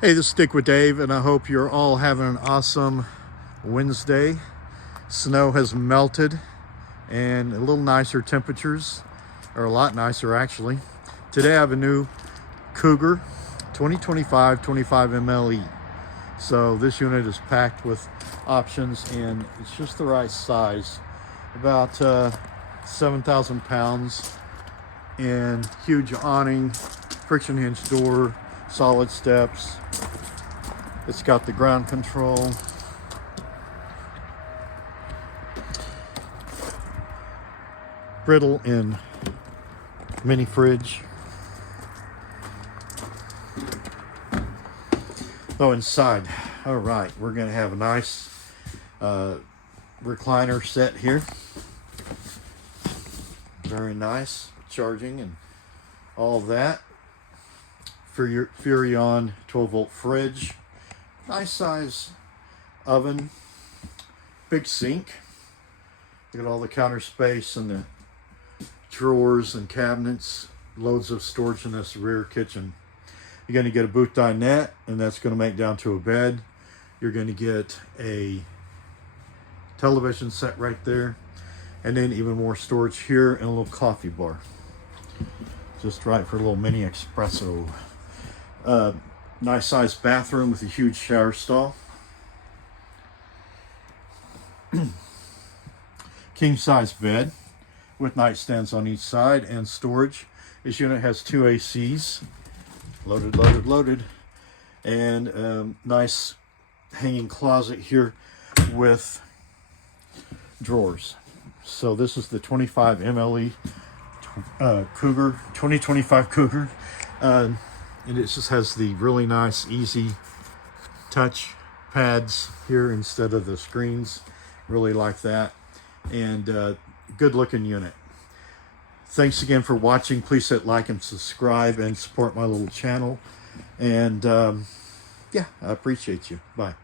Hey, this is Stick with Dave, and I hope you're all having an awesome Wednesday. Snow has melted and a little nicer temperatures, or a lot nicer actually. Today I have a new Cougar 2025 25 MLE. So this unit is packed with options and it's just the right size. About 7,000 pounds, and huge awning, friction hinge door, solid steps. It's got the ground control. Brittle and mini fridge. Oh, inside. All right, we're gonna have a nice recliner set here. Very nice, charging and all of that. For your Furion 12-volt fridge, nice size oven, big sink. Look at all the counter space and the drawers and cabinets, loads of storage in this rear kitchen. You're going to get a boot dinette, and that's going to make down to a bed. You're going to get a television set right there, and then even more storage here and a little coffee bar. Just right for a little mini espresso. Nice sized bathroom with a huge shower stall. King size bed with nightstands on each side and storage. This unit has 2 ACs. Loaded, loaded, loaded. And nice hanging closet here with drawers. So this is the 25 MLE Cougar, 2025 Cougar. And it just has the really nice, easy touch pads here instead of the screens. Really like that. And good looking unit. Thanks again for watching. Please hit like and subscribe and support my little channel. And yeah, I appreciate you. Bye.